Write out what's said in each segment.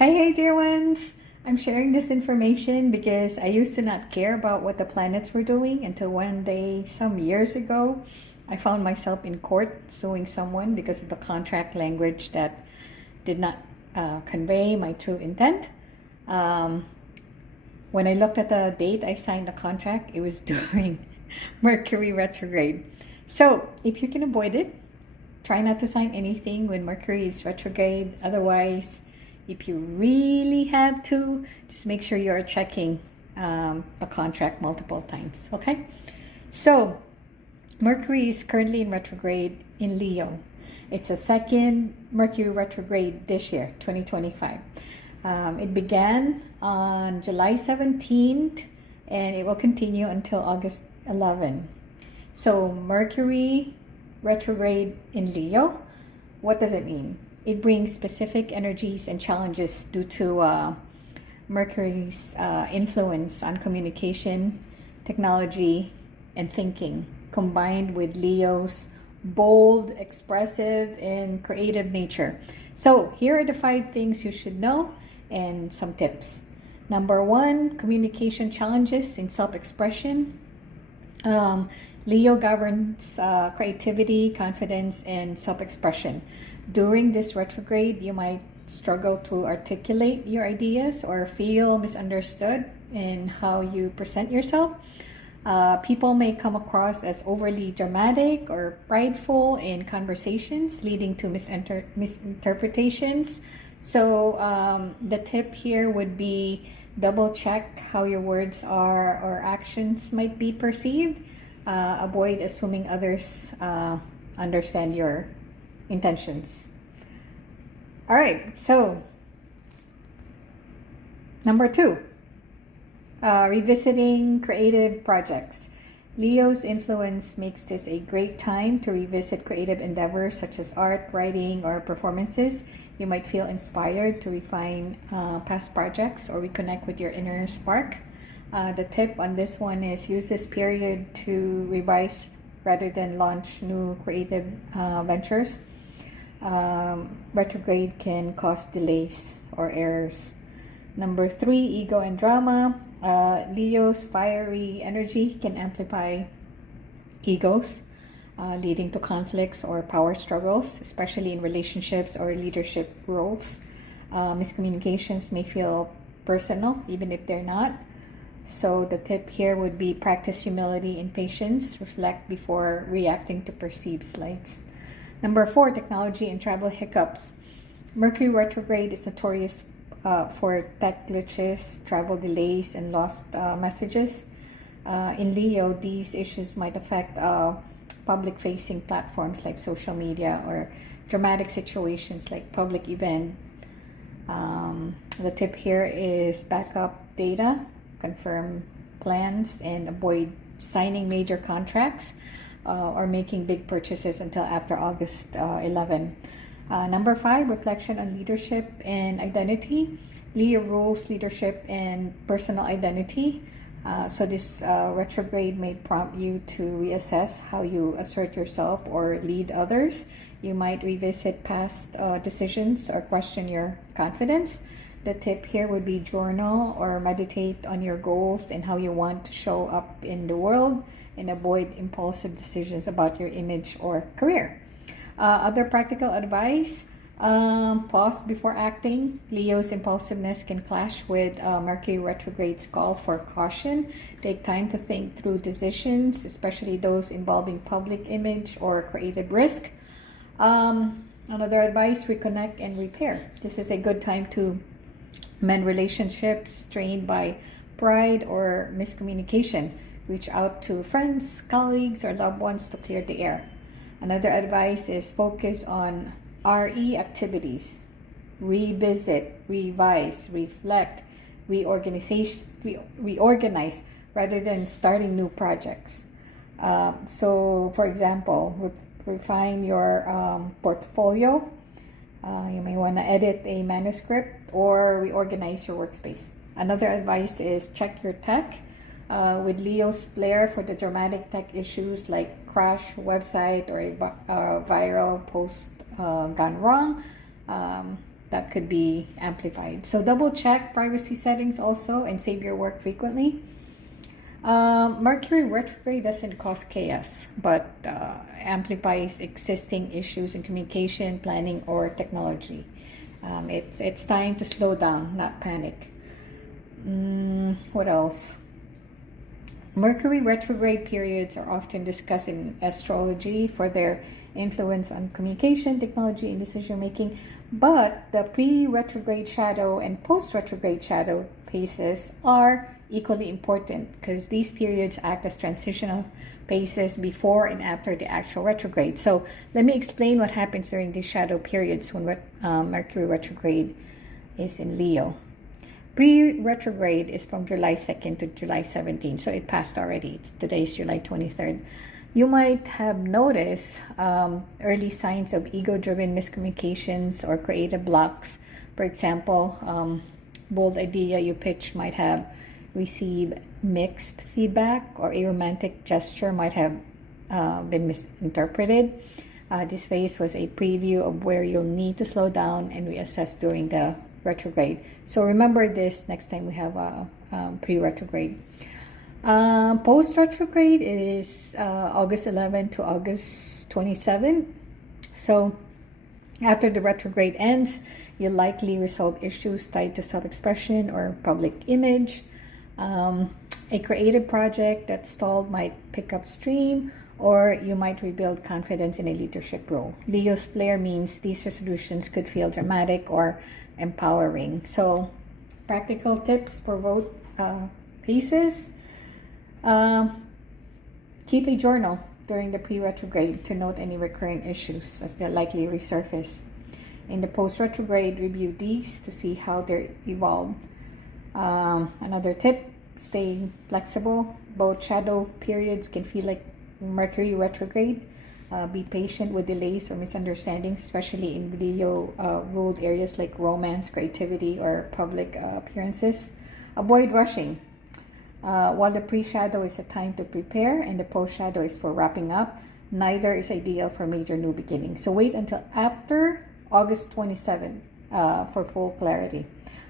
Hey, dear ones! I'm sharing this information because I used to not care about what the planets were doing until one day, some years ago, I found myself in court suing someone because of the contract language that did not convey my true intent. When I looked at the date I signed the contract, it was during Mercury Retrograde. So, if you can avoid it, try not to sign anything when Mercury is retrograde. Otherwise, if you really have to, just make sure you're checking the contract multiple times, okay? So, Mercury is currently in retrograde in Leo. It's a second Mercury retrograde this year, 2025. It began on July 17th and it will continue until August 11. So, Mercury retrograde in Leo, what does it mean? It brings specific energies and challenges due to Mercury's influence on communication, technology, and thinking, combined with Leo's bold, expressive, and creative nature. So here are the 5 things you should know and some tips. Number 1, communication challenges in self-expression. Leo governs creativity, confidence, and self-expression. During this retrograde, you might struggle to articulate your ideas or feel misunderstood in how you present yourself. People may come across as overly dramatic or prideful in conversations, leading to misinterpretations. So the tip here would be double check how your words are or actions might be perceived. Avoid assuming others understand your intentions. All right, so number 2, revisiting creative projects. Leo's influence makes this a great time to revisit creative endeavors such as art, writing, or performances. You might feel inspired to refine past projects or reconnect with your inner spark. The tip on this one is use this period to revise rather than launch new creative ventures. Retrograde can cause delays or errors. Number 3, ego and drama. Leo's fiery energy can amplify egos, leading to conflicts or power struggles, especially in relationships or leadership roles. Miscommunications may feel personal, even if they're not. So the tip here would be practice humility and patience, reflect before reacting to perceived slights. Number 4, technology and travel hiccups. Mercury retrograde is notorious for tech glitches, travel delays, and lost messages. In Leo, these issues might affect public-facing platforms like social media or dramatic situations like public event. The tip here is back up data, confirm plans, and avoid signing major contracts or making big purchases until after August 11. Number 5, reflection on leadership and identity. Leo rules leadership and personal identity. So this retrograde may prompt you to reassess how you assert yourself or lead others. You might revisit past decisions or question your confidence. The tip here would be journal or meditate on your goals and how you want to show up in the world, and avoid impulsive decisions about your image or career. Other practical advice, pause before acting. Leo's impulsiveness can clash with Mercury retrograde's call for caution. Take time to think through decisions, especially those involving public image or creative risk. Another advice, reconnect and repair. This is a good time to mend relationships strained by pride or miscommunication. Reach out to friends, colleagues, or loved ones to clear the air. Another advice is focus on RE activities. Revisit, revise, reflect, reorganize rather than starting new projects. So, for example, refine your portfolio. You may want to edit a manuscript or reorganize your workspace. Another advice is check your tech. With Leo's flair for the dramatic tech issues like crash website or a viral post gone wrong, that could be amplified. So double check privacy settings also and save your work frequently. Mercury retrograde doesn't cause chaos, but amplifies existing issues in communication, planning, or technology. It's time to slow down, not panic. What else? Mercury retrograde periods are often discussed in astrology for their influence on communication, technology, and decision making. But the pre-retrograde shadow and post-retrograde shadow phases are equally important because these periods act as transitional phases before and after the actual retrograde. So let me explain what happens during these shadow periods when Mercury retrograde is in Leo. Pre-retrograde is from July 2nd to July 17th, so it passed already. Today is July 23rd. You might have noticed early signs of ego-driven miscommunications or creative blocks. For example, bold idea you pitch might have received mixed feedback, or a romantic gesture might have been misinterpreted. This phase was a preview of where you'll need to slow down and reassess during the retrograde. So remember this next time we have a pre-retrograde. Post-retrograde is August 11 to August 27. So after the retrograde ends, you'll likely resolve issues tied to self-expression or public image. A creative project that stalled might pick up steam, or you might rebuild confidence in a leadership role. Leo's flare means these resolutions could feel dramatic or empowering. So practical tips for both pieces. Keep a journal during the pre-retrograde to note any recurring issues as they'll likely resurface. In the post-retrograde, review these to see how they're evolved. Another tip, stay flexible. Both shadow periods can feel like Mercury retrograde. Be patient with delays or misunderstandings, especially in Leo ruled areas like romance, creativity, or public appearances. Avoid rushing. While the pre-shadow is a time to prepare and the post-shadow is for wrapping up, neither is ideal for major new beginnings. So wait until after August 27 for full clarity.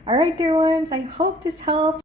All right, dear ones, I hope this helped.